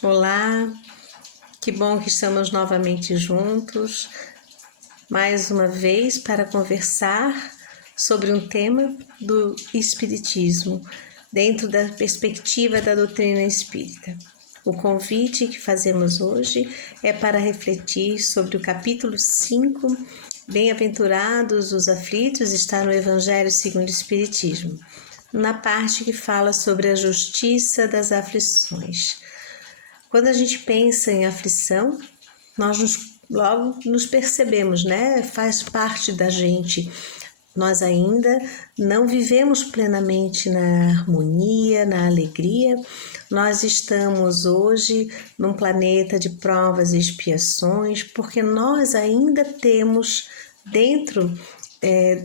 Olá, que bom que estamos novamente juntos, mais uma vez para conversar sobre um tema do Espiritismo, dentro da perspectiva da doutrina espírita. O convite que fazemos hoje é para refletir sobre o capítulo 5, Bem-aventurados os aflitos, está no Evangelho segundo o Espiritismo, na parte que fala sobre a justiça das aflições. Quando a gente pensa em aflição, logo nos percebemos, né? Faz parte da gente. Nós ainda não vivemos plenamente na harmonia, na alegria. Nós estamos hoje num planeta de provas e expiações, porque nós ainda temos dentro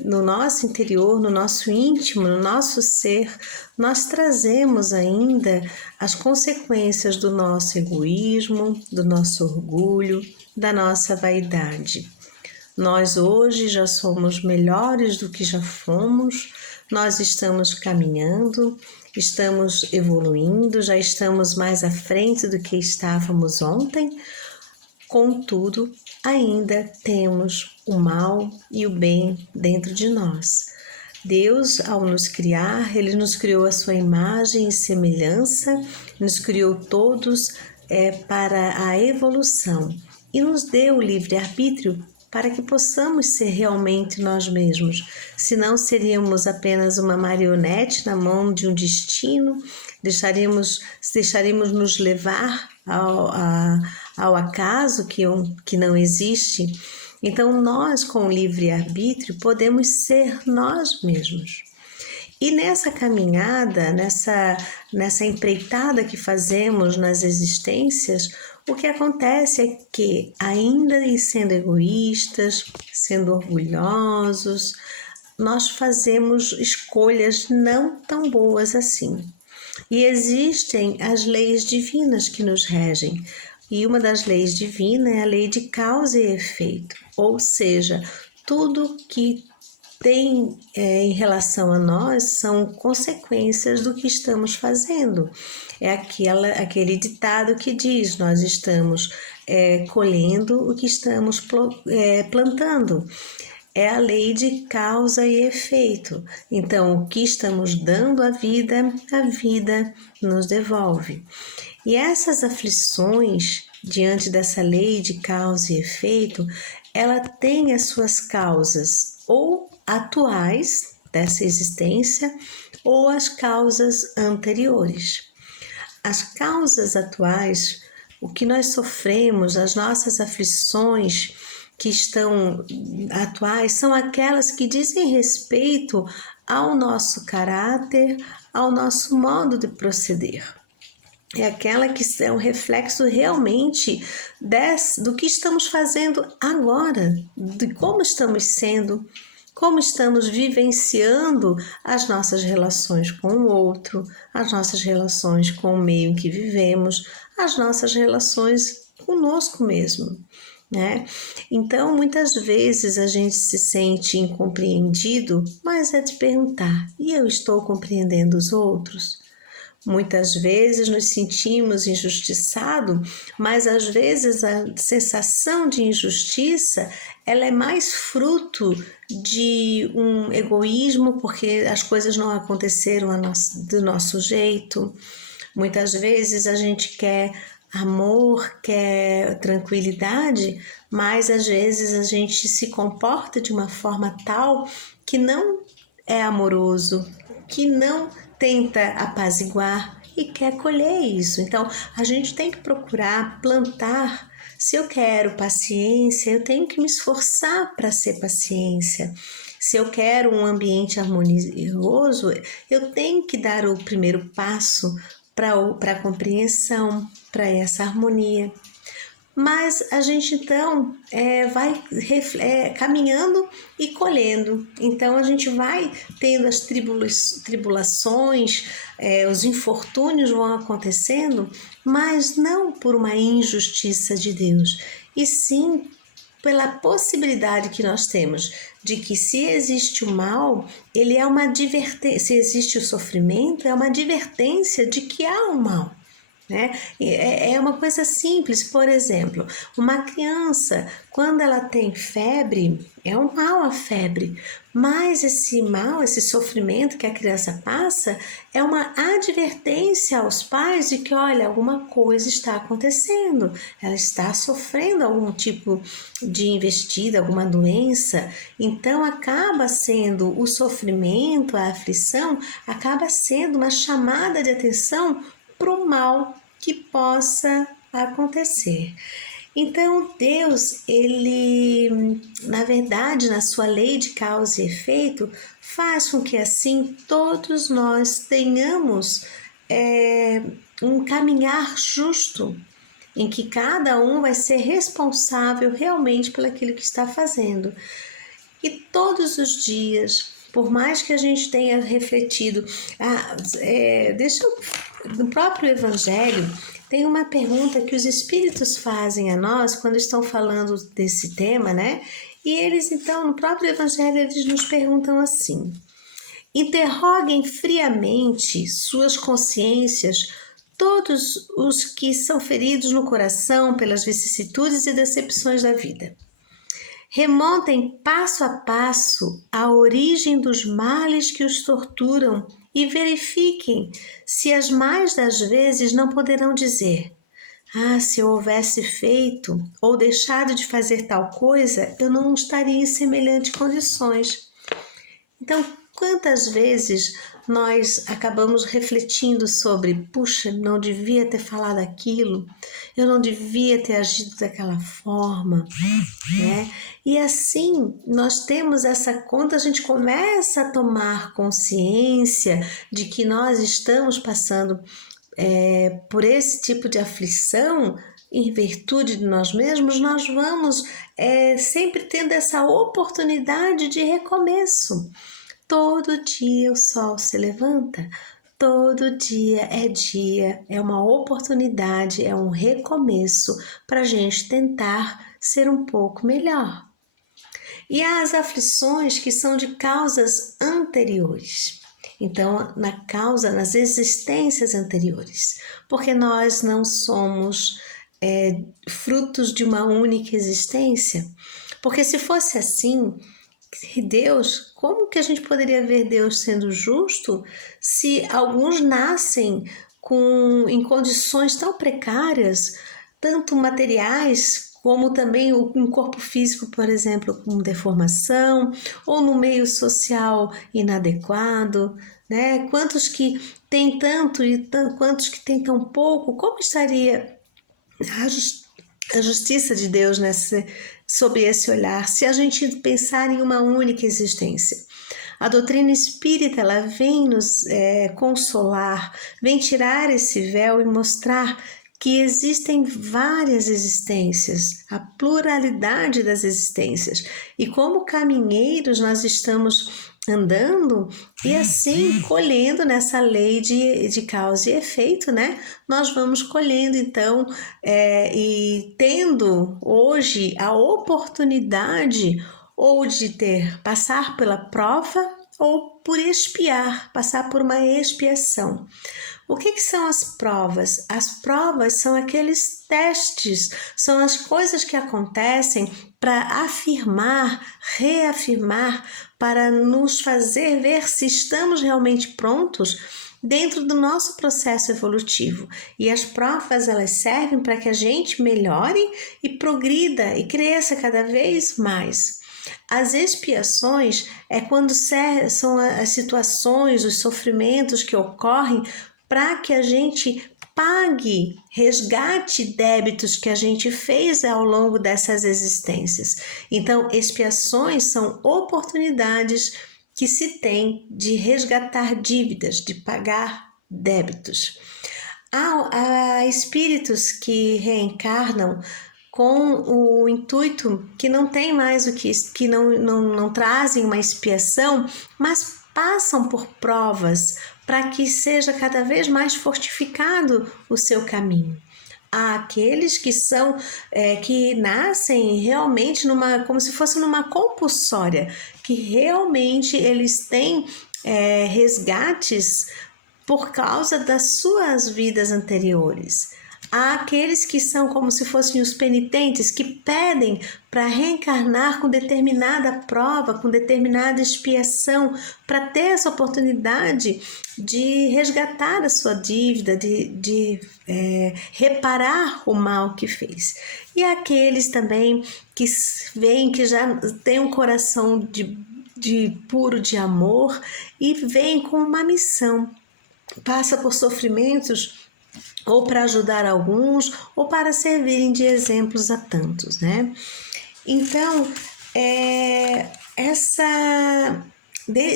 no nosso interior, no nosso íntimo, no nosso ser, nós trazemos ainda as consequências do nosso egoísmo, do nosso orgulho, da nossa vaidade. Nós hoje já somos melhores do que já fomos, nós estamos caminhando, estamos evoluindo, já estamos mais à frente do que estávamos ontem. Contudo, ainda temos o mal e o bem dentro de nós. Deus, ao nos criar, Ele nos criou a sua imagem e semelhança, nos criou todos para a evolução e nos deu o livre-arbítrio para que possamos ser realmente nós mesmos. Senão seríamos apenas uma marionete na mão de um destino, deixaríamos nos levar ao acaso que não existe. Então nós, com o livre-arbítrio, podemos ser nós mesmos. E nessa caminhada, nessa empreitada que fazemos nas existências, o que acontece é que, ainda sendo egoístas, sendo orgulhosos, nós fazemos escolhas não tão boas assim. E existem as leis divinas que nos regem. E uma das leis divinas é a lei de causa e efeito, ou seja, tudo que tem em relação a nós são consequências do que estamos fazendo. É aquele ditado que diz: nós estamos colhendo o que estamos plantando. É a lei de causa e efeito. Então, o que estamos dando à vida, a vida nos devolve. E essas aflições, diante dessa lei de causa e efeito, ela tem as suas causas ou atuais dessa existência ou as causas anteriores. As causas atuais, o que nós sofremos, as nossas aflições que estão atuais, são aquelas que dizem respeito ao nosso caráter, ao nosso modo de proceder. É aquela que é um reflexo realmente do que estamos fazendo agora, de como estamos sendo, como estamos vivenciando as nossas relações com o outro, as nossas relações com o meio em que vivemos, as nossas relações conosco mesmo, né? Então, muitas vezes a gente se sente incompreendido, mas é de perguntar: e eu estou compreendendo os outros? Muitas vezes nos sentimos injustiçados, mas às vezes a sensação de injustiça ela é mais fruto de um egoísmo, porque as coisas não aconteceram do nosso jeito. Muitas vezes a gente quer amor, quer tranquilidade, mas às vezes a gente se comporta de uma forma tal que não é amoroso, que não tenta apaziguar e quer colher isso. Então, a gente tem que procurar plantar. Se eu quero paciência, eu tenho que me esforçar para ser paciência. Se eu quero um ambiente harmonioso, eu tenho que dar o primeiro passo para a compreensão, para essa harmonia. Mas a gente então vai caminhando e colhendo. Então a gente vai tendo as tribulações, os infortúnios vão acontecendo, mas não por uma injustiça de Deus, e sim pela possibilidade que nós temos de que, se existe o mal, ele é uma advertência, se existe o sofrimento, é uma advertência de que há um mal. né? É uma coisa simples, por exemplo, uma criança, quando ela tem febre, é um mal a febre, mas esse mal, esse sofrimento que a criança passa, é uma advertência aos pais de que, olha, alguma coisa está acontecendo, ela está sofrendo algum tipo de investida, alguma doença, então acaba sendo o sofrimento, a aflição, acaba sendo uma chamada de atenção para o mal que possa acontecer. Então, Deus, ele, na verdade, na sua lei de causa e efeito, faz com que assim todos nós tenhamos um caminhar justo, em que cada um vai ser responsável realmente pelo aquilo que está fazendo. E todos os dias, por mais que a gente tenha refletido, no próprio Evangelho, tem uma pergunta que os Espíritos fazem a nós quando estão falando desse tema, né? E eles, então, no próprio Evangelho, eles nos perguntam assim: interroguem friamente suas consciências todos os que são feridos no coração pelas vicissitudes e decepções da vida. Remontem passo a passo a origem dos males que os torturam e verifiquem se as mais das vezes não poderão dizer: ah, se eu houvesse feito ou deixado de fazer tal coisa, eu não estaria em semelhantes condições. Então, quantas vezes nós acabamos refletindo sobre, puxa, não devia ter falado aquilo, eu não devia ter agido daquela forma, né? E assim, nós temos essa conta, a gente começa a tomar consciência de que nós estamos passando por esse tipo de aflição, em virtude de nós mesmos, nós vamos sempre tendo essa oportunidade de recomeço. Todo dia o sol se levanta, todo dia, é uma oportunidade, é um recomeço para a gente tentar ser um pouco melhor. E há as aflições que são de causas anteriores. Então, nas existências anteriores, porque nós não somos frutos de uma única existência. Porque se fosse assim, Deus, como que a gente poderia ver Deus sendo justo se alguns nascem em condições tão precárias, tanto materiais como também um corpo físico, por exemplo, com deformação, ou no meio social inadequado, né? Quantos que têm tanto e quantos que têm tão pouco? Como estaria a justiça de Deus sob esse olhar, se a gente pensar em uma única existência? A doutrina espírita, ela vem nos consolar, vem tirar esse véu e mostrar que existem várias existências, a pluralidade das existências. E como caminheiros nós estamos andando e assim colhendo nessa lei de causa e efeito, né? Nós vamos colhendo então e tendo hoje a oportunidade ou de passar pela prova ou por expiar, passar por uma expiação. O que são as provas? As provas são aqueles testes, são as coisas que acontecem para afirmar, reafirmar, para nos fazer ver se estamos realmente prontos dentro do nosso processo evolutivo. E as provas, elas servem para que a gente melhore e progrida e cresça cada vez mais. As expiações quando são as situações, os sofrimentos que ocorrem para que a gente pague, resgate débitos que a gente fez ao longo dessas existências. Então, expiações são oportunidades que se tem de resgatar dívidas, de pagar débitos. Há espíritos que reencarnam com o intuito que não tem mais que não trazem uma expiação, mas passam por provas para que seja cada vez mais fortificado o seu caminho. Há aqueles que são que nascem realmente como se fosse numa compulsória, que realmente eles têm resgates por causa das suas vidas anteriores. Há aqueles que são como se fossem os penitentes, que pedem para reencarnar com determinada prova, com determinada expiação, para ter essa oportunidade de resgatar a sua dívida, de reparar o mal que fez. E há aqueles também que veem que já tem um coração de puro de amor e vem com uma missão, passa por sofrimentos ou para ajudar alguns ou para servirem de exemplos a tantos, né? Então,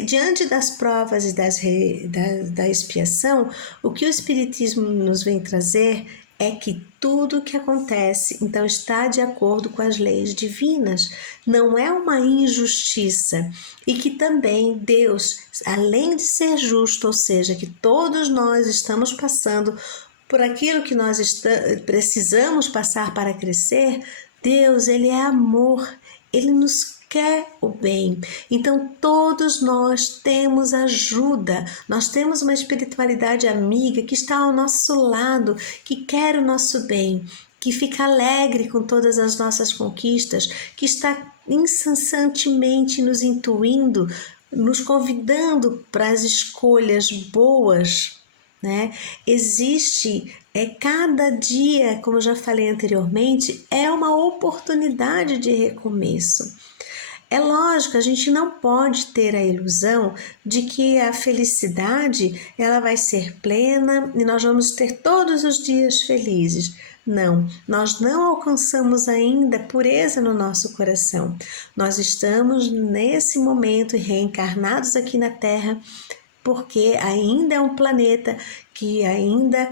diante das provas e da expiação, o que o Espiritismo nos vem trazer é que tudo o que acontece, então, está de acordo com as leis divinas, não é uma injustiça, e que também Deus, além de ser justo, ou seja, que todos nós estamos passando por aquilo que nós precisamos passar para crescer, Deus, Ele é amor, Ele nos quer o bem. Então todos nós temos ajuda, nós temos uma espiritualidade amiga que está ao nosso lado, que quer o nosso bem, que fica alegre com todas as nossas conquistas, que está incessantemente nos intuindo, nos convidando para as escolhas boas, né? Existe cada dia, como eu já falei anteriormente, é uma oportunidade de recomeço. É lógico, a gente não pode ter a ilusão de que a felicidade ela vai ser plena e nós vamos ter todos os dias felizes. Não, nós não alcançamos ainda pureza no nosso coração. Nós estamos nesse momento reencarnados aqui na Terra porque ainda é um planeta que ainda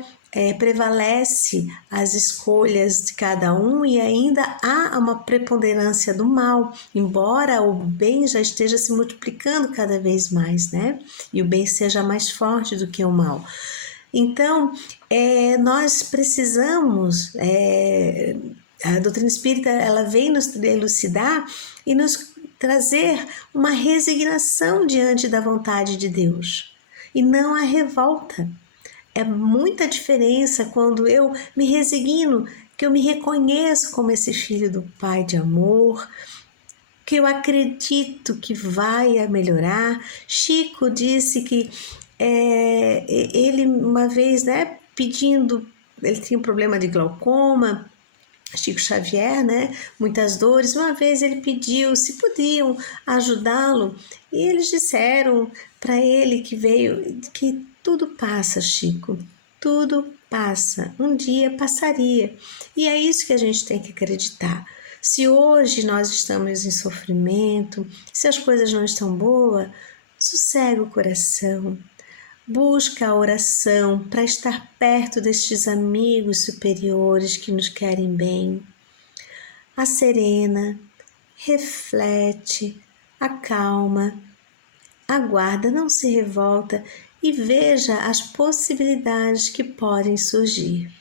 prevalece as escolhas de cada um e ainda há uma preponderância do mal, embora o bem já esteja se multiplicando cada vez mais, né? E o bem seja mais forte do que o mal. Então, nós precisamos, a doutrina espírita ela vem nos elucidar e nos trazer uma resignação diante da vontade de Deus e não a revolta. É muita diferença quando eu me resigno, que eu me reconheço como esse filho do Pai de amor, que eu acredito que vai melhorar. Chico disse que ele uma vez, né, pedindo, ele tinha um problema de glaucoma, Chico Xavier, né? Muitas dores. Uma vez ele pediu se podiam ajudá-lo e eles disseram para ele que veio que tudo passa, Chico, tudo passa. Um dia passaria. E é isso que a gente tem que acreditar. Se hoje nós estamos em sofrimento, se as coisas não estão boas, sossega o coração. Busca a oração para estar perto destes amigos superiores que nos querem bem. Serena, reflete, acalma, aguarda, não se revolta e veja as possibilidades que podem surgir.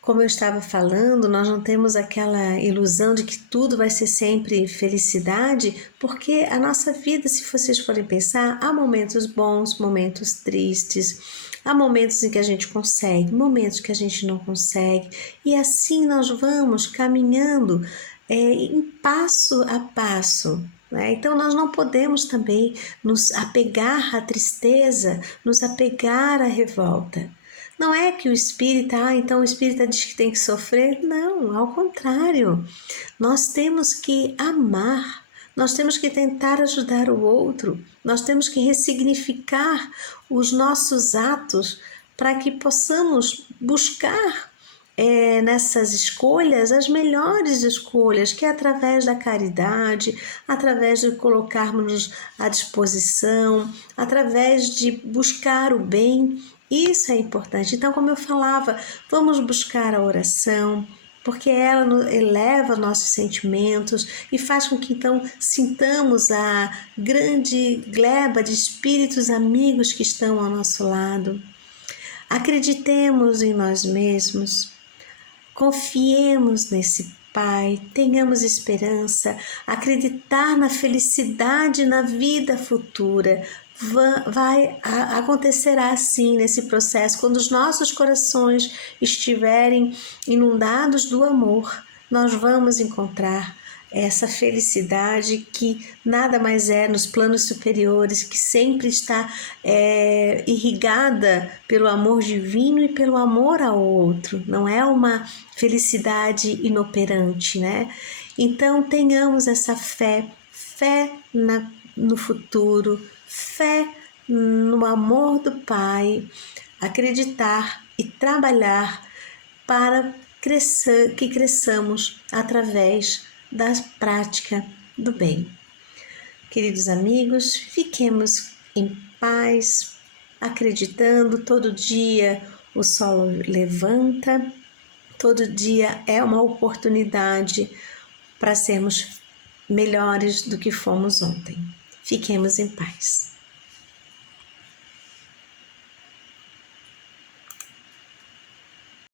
Como eu estava falando, nós não temos aquela ilusão de que tudo vai ser sempre felicidade, porque a nossa vida, se vocês forem pensar, há momentos bons, momentos tristes, há momentos em que a gente consegue, momentos que a gente não consegue, e assim nós vamos caminhando em passo a passo. Então nós não podemos também nos apegar à tristeza, nos apegar à revolta. Não é que o espírita, então o espírita diz que tem que sofrer. Não, ao contrário. Nós temos que amar, nós temos que tentar ajudar o outro, nós temos que ressignificar os nossos atos para que possamos buscar nessas escolhas as melhores escolhas, que é através da caridade, através de colocarmos à disposição, através de buscar o bem. Isso é importante. Então, como eu falava, vamos buscar a oração, porque ela eleva nossos sentimentos e faz com que então sintamos a grande gleba de espíritos amigos que estão ao nosso lado. Acreditemos em nós mesmos, confiemos nesse Pai, tenhamos esperança, acreditar na felicidade na vida futura, acontecerá assim nesse processo. Quando os nossos corações estiverem inundados do amor, nós vamos encontrar essa felicidade que nada mais é nos planos superiores, que sempre está irrigada pelo amor divino e pelo amor ao outro. Não é uma felicidade inoperante, né? Então tenhamos essa fé no futuro, fé no amor do Pai, acreditar e trabalhar para que cresçamos através da prática do bem. Queridos amigos, fiquemos em paz, acreditando. Todo dia o sol levanta, todo dia é uma oportunidade para sermos melhores do que fomos ontem. Fiquemos em paz.